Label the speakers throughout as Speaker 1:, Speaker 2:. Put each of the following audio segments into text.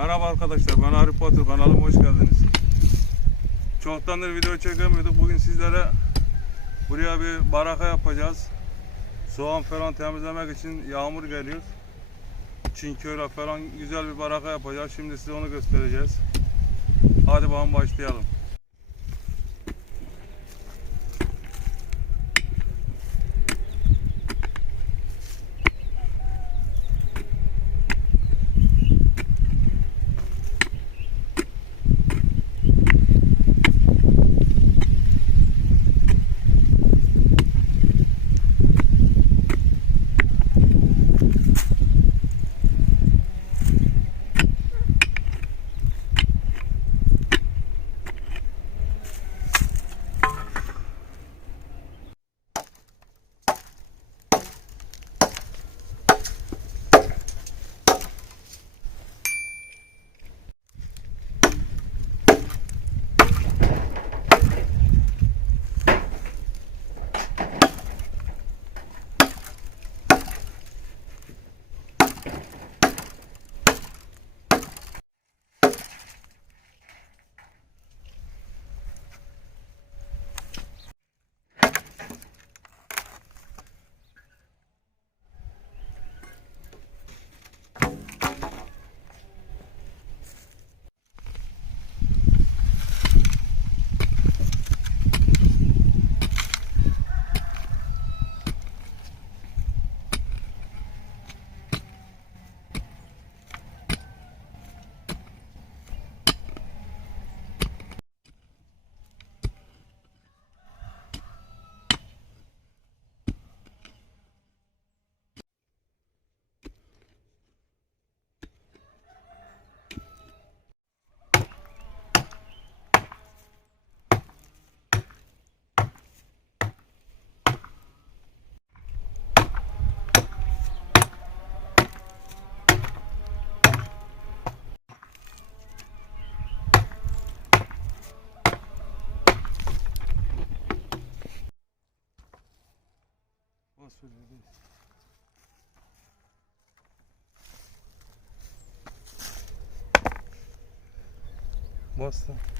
Speaker 1: Merhaba arkadaşlar ben Harry Potter kanalıma hoş geldiniz. Çoktandır video çekemiyorduk. Bugün sizlere buraya bir baraka yapacağız. Soğan falan temizlemek için yağmur geliyor. Çinköre falan güzel bir baraka yapacağız. Şimdi size onu göstereceğiz. Hadi bakalım başlayalım. umas folhas.
Speaker 2: Mostra.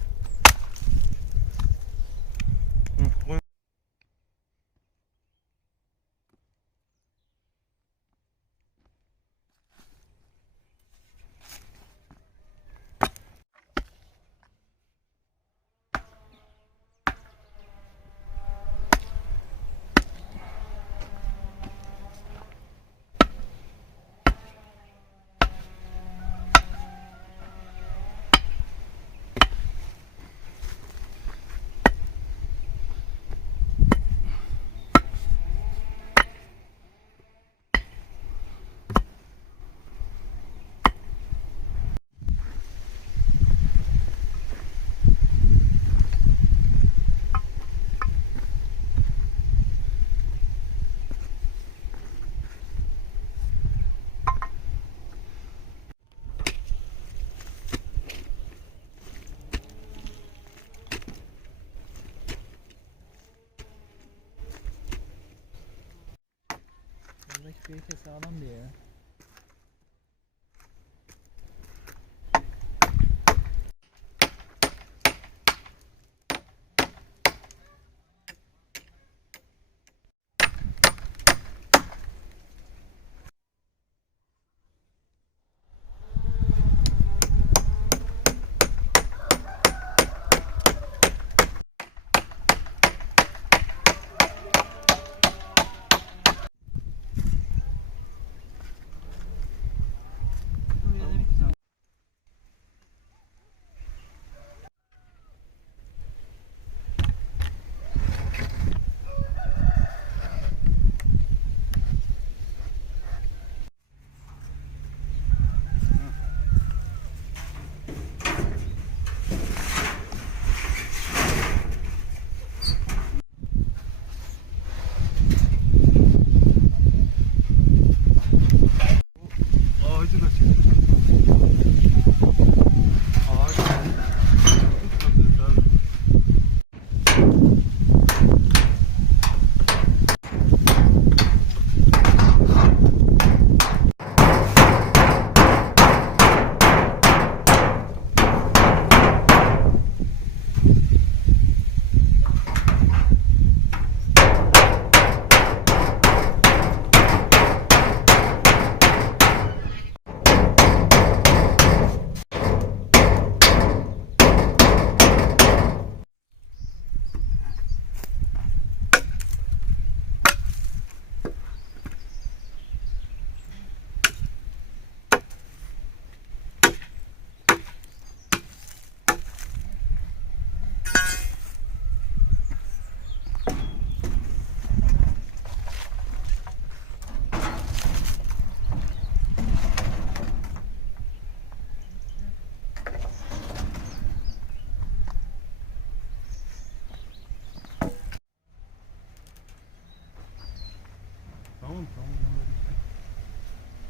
Speaker 2: Fiyete sağlam diye.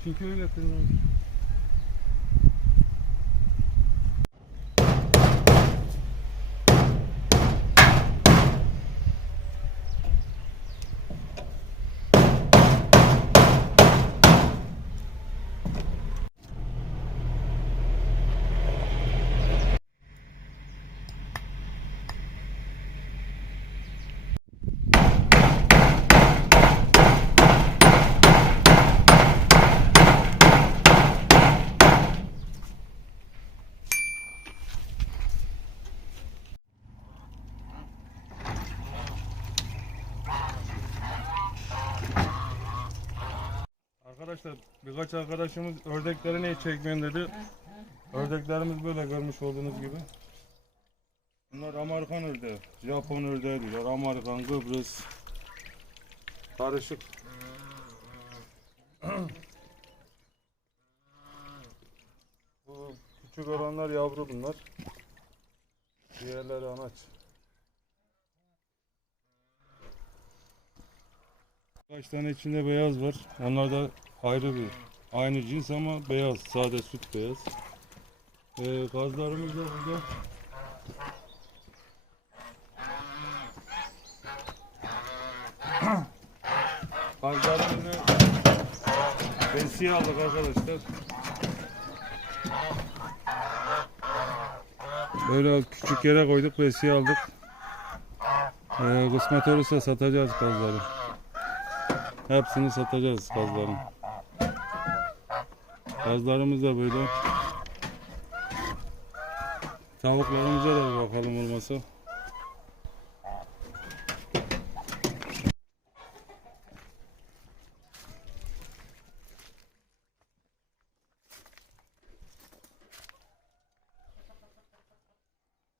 Speaker 1: Çünkü öyle getirin Arkadaşlar birkaç arkadaşımız ördekleri niye çekmeyin dedi. Ördeklerimiz böyle görmüş olduğunuz gibi. Bunlar Amerikan ördeği, Japon ördeği diyorlar. Amerikan, Kıbrıs, karışık. Bu küçük olanlar yavru bunlar. Diğerleri anaç. Kaç tane içinde beyaz var. Onlar da ayrı bir aynı cins ama beyaz. Sade süt beyaz. Ee, gazlarımız da burada. Gazlarımızı besiye aldık arkadaşlar. Böyle küçük yere koyduk besiye aldık. Ee, kısmet olursa satacağız gazları. Hepsini satacağız gazların. Gazlarımız da böyle. Tavuklarımıza da bakalım olmasa.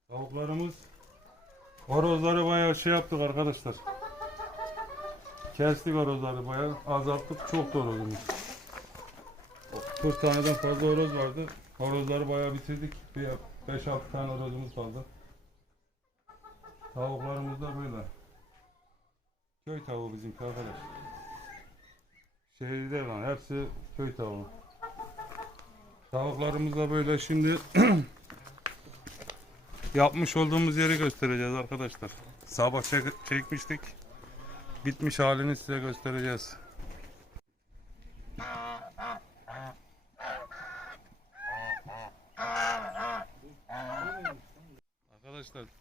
Speaker 1: Tavuklarımız horozları bayağı şey yaptık arkadaşlar. Kestik horozları bayağı azalttık çok da horozumuz. 40 taneden fazla horoz vardı. Horozları bayağı bitirdik. Bir 5-6 tane horozumuz kaldı. Tavuklarımız da böyle. Köy tavuğu bizimki arkadaş. Şehirde lan hepsi köy tavuğu. Tavuklarımız da böyle şimdi yapmış olduğumuz yeri göstereceğiz arkadaşlar. Sabah çek- çekmiştik. Bitmiş halini size göstereceğiz. Arkadaşlar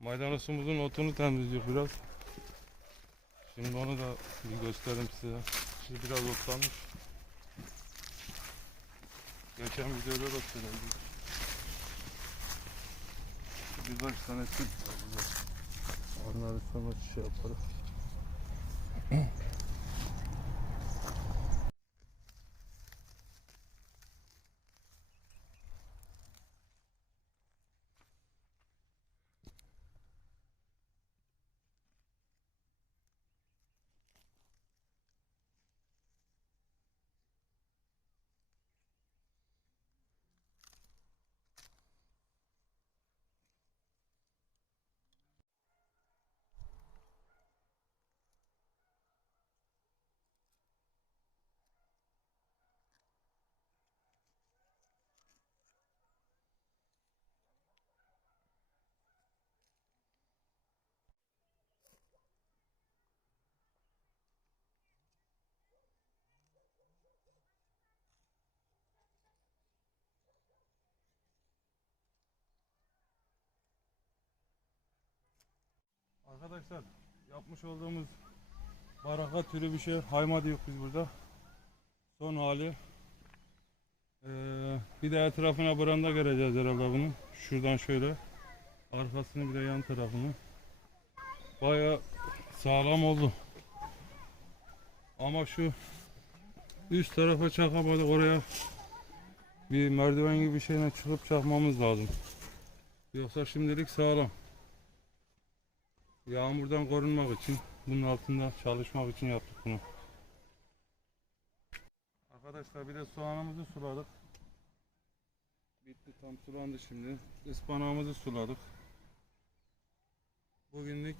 Speaker 1: maydanozumuzun otunu temizliyor biraz. Şimdi onu da bir göstereyim size. Şimdi biraz otlanmış. Geçen videoda da söyledim. Birkaç tane süt var burada. Onları sonra şey yaparız. Arkadaşlar yapmış olduğumuz baraka türü bir şey hayma diyor biz burada. Son hali. Ee, bir de etrafına branda göreceğiz herhalde bunu. Şuradan şöyle. Arkasını bir de yan tarafını. Baya sağlam oldu. Ama şu üst tarafa çakamadık oraya bir merdiven gibi bir şeyle çıkıp çakmamız lazım. Yoksa şimdilik sağlam. Yağmurdan korunmak için bunun altında çalışmak için yaptık bunu. Arkadaşlar bir de soğanımızı suladık. Bitti tam sulandı şimdi. Ispanağımızı suladık. Bugünlük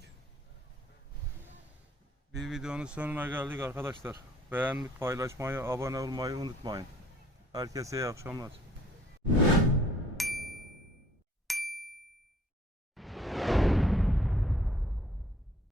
Speaker 1: bir videonun sonuna geldik arkadaşlar. beğenmeyi, paylaşmayı, abone olmayı unutmayın. Herkese iyi akşamlar.